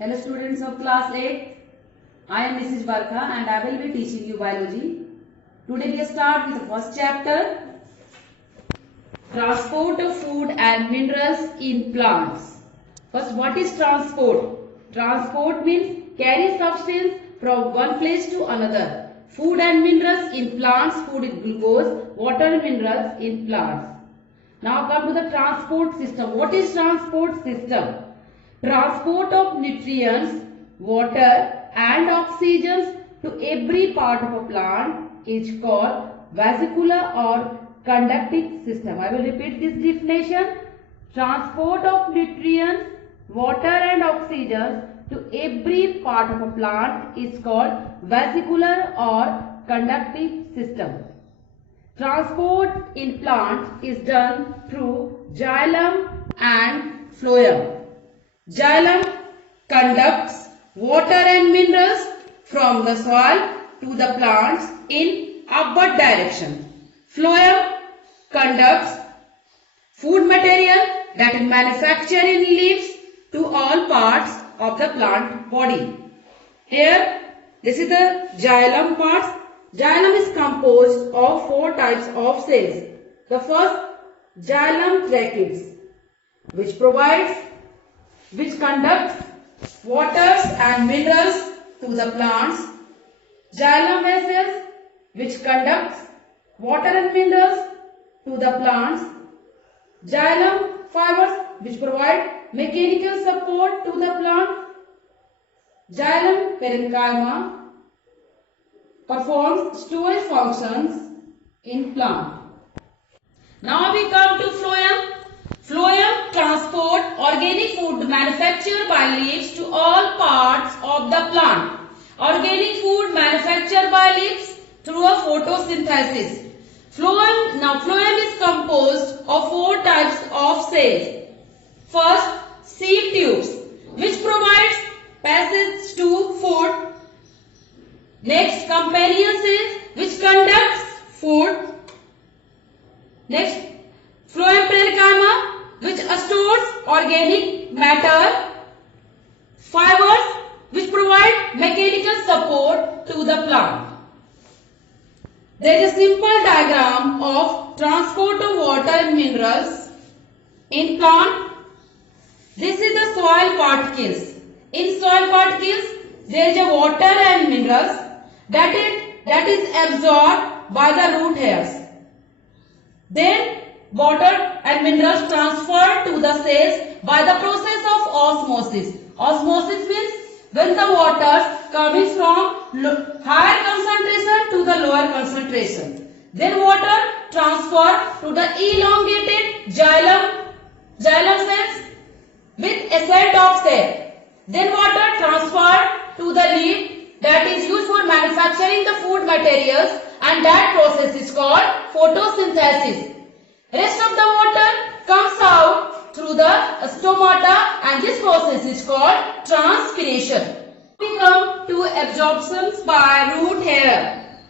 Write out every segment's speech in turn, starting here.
Hello students of class 8. I am Mrs. Barkha and I will be teaching you biology. Today we start with the first chapter, transport of food and minerals in plants. First, what is transport? Transport means carry substance from one place to another. Food and minerals in plants, food is glucose, water and minerals in plants. Now come to the transport system. What is transport system? Transport of nutrients, water and oxygen to every part of a plant is called vesicular or conductive system. I will repeat this definition. Transport of nutrients, water and oxygen to every part of a plant is called vesicular or conductive system. Transport in plants is done through xylem and phloem. Xylem conducts water and minerals from the soil to the plants in upward direction. Phloem conducts food material that is manufactured in leaves to all parts of the plant body. Here, this is the xylem parts. Xylem is composed of 4 types of cells. The first, xylem tracheates, which conducts waters and minerals to the plants. Xylem vessels, which conducts water and minerals to the plants. Xylem fibers, which provide mechanical support to the plant. Xylem parenchyma performs storage functions in plant. Now we come to phloem. Phloem transport organic food manufactured by leaves to all parts of the plant. Organic food manufactured by leaves through a photosynthesis. Phloem is composed of 4 types of cells. First, seed tubes, which provides passage to food. Next, companion cells, which conducts food. Next, phloem parenchyma, which stores organic matter. Fibers, which provide mechanical support to the plant. There is a simple diagram of transport of water and minerals in plant. This is the soil particles. In soil particles, there is a water and minerals that is absorbed by the root hairs. Then water and minerals transferred to the cells by the process of osmosis. Osmosis means when the water coming from higher concentration to the lower concentration. Then water transferred to the elongated xylem cells with ascent of cell. Then water transferred to the leaf that is used for manufacturing the food materials, and that process is called photosynthesis. Rest of the water comes out through the stomata, and this process is called transpiration. We come to absorptions by root hair.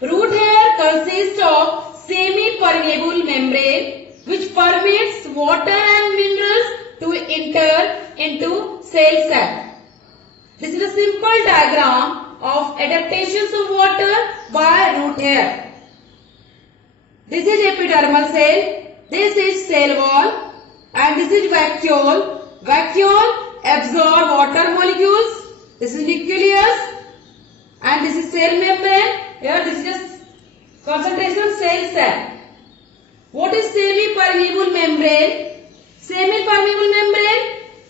Root hair consists of semi-permeable membrane which permits water and minerals to enter into cell sac. This is a simple diagram of adaptations of water by root hair. This is epidermal cell, this is cell wall, and this is vacuole. Vacuole absorb water molecules. This is nucleus, and this is cell membrane. Here this is just concentration cell sac. What is semi-permeable membrane? Semi-permeable membrane,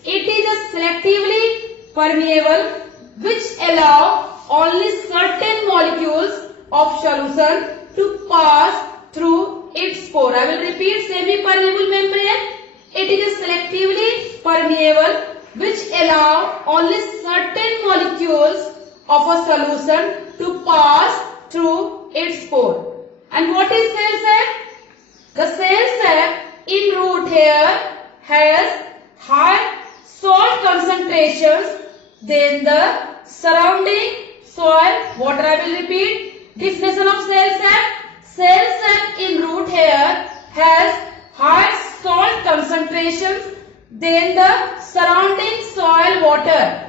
it is a selectively permeable which allow only certain molecules of solution to pass through its pore. I will repeat, semi-permeable membrane, it is a selectively permeable which allow only certain molecules of a solution to pass through its pore. And what is cell sac? The cell sac in root hair has high salt concentrations than the surrounding soil. Water, I will repeat. Definition of cell sac. Cell sac in root hair has high salt concentrations than the surrounding soil water.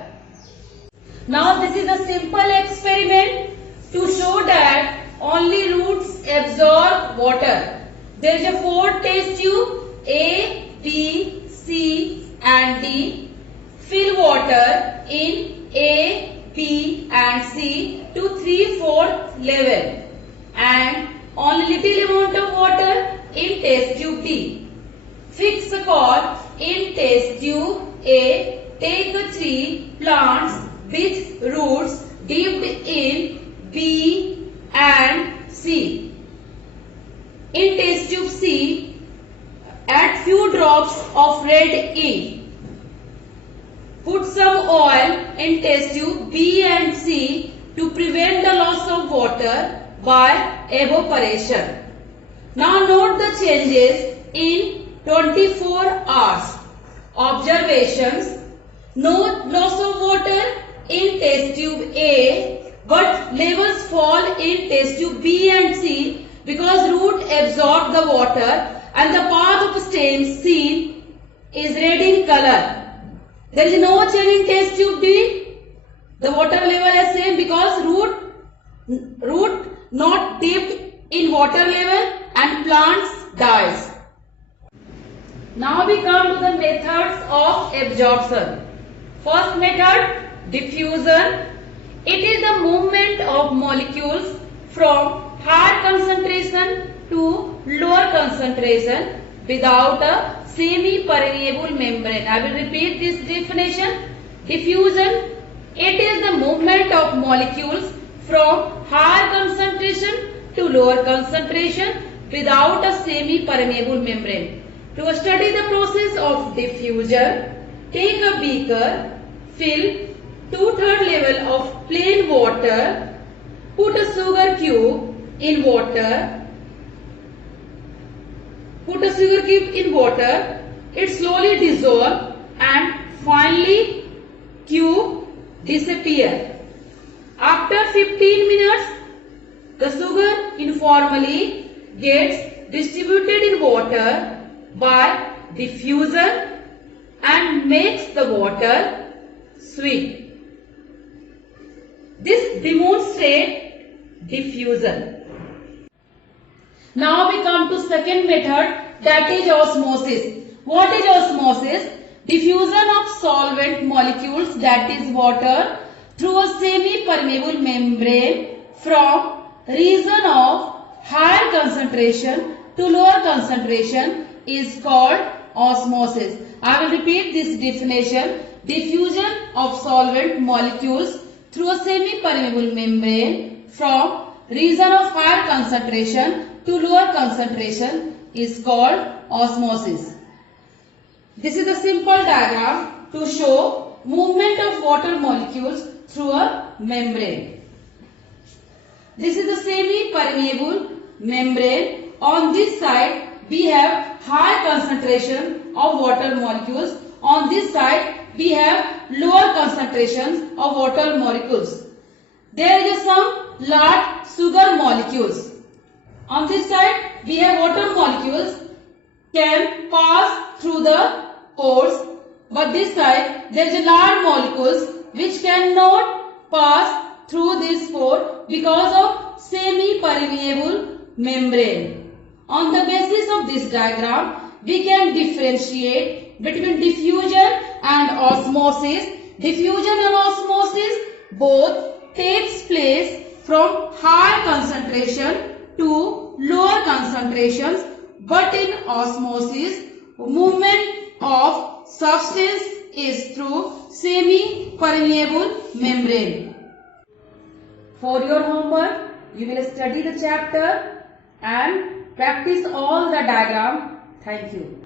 Now this is a simple experiment to show that only roots absorb water. There is a 4 test tube A, B, C and D. Fill water in A, B and C to 3/4 level and only little amount of water in test tube D. Fix a cord in test tube A. Take the 3 plants with roots dipped in B and C. In test tube C, add few drops of red ink. Put some oil in test tube B and C to prevent the loss of water by evaporation. Now note the changes in 24 hours. Observations. No loss of water in test tube A, but levels fall in test tube B and C because root absorb the water and the path of stem seen is red in color. There is no change in test tube D. The water level is same because root not dipped in water level and plants dies. Now we come to the methods of absorption. First method, diffusion. It is the movement of molecules from higher concentration to lower concentration without a semi-permeable membrane. I will repeat this definition. Diffusion. It is the movement of molecules from higher concentration to lower concentration without a semi-permeable membrane. To study the process of diffusion, take a beaker, fill 2/3 level of plain water, put a sugar cube in water, it slowly dissolves and finally cube disappear. After 15 minutes, the sugar informally gets distributed in water by diffusion and makes the water sweet. This demonstrates diffusion. Now we come to second method, that is osmosis. What is osmosis? Diffusion of solvent molecules, that is water, through a semi-permeable membrane from region of higher concentration to lower concentration is called osmosis. I will repeat this definition. Diffusion of solvent molecules through a semi-permeable membrane from region of higher concentration to lower concentration is called osmosis. This is a simple diagram to show movement of water molecules through a membrane. This is the semi-permeable membrane. On this side we have high concentration of water molecules. On this side we have lower concentrations of water molecules. There is some large sugar molecules. On this side we have water molecules can pass through the pores, but this side there is a large molecules which cannot pass through this pore because of semi-permeable membrane. On the basis of this diagram, we can differentiate between diffusion and osmosis. Diffusion and osmosis both takes place from higher concentration to lower concentrations, but in osmosis, movement of substance is through semi-permeable membrane. For your homework, you will study the chapter and practice all the diagram. Thank you.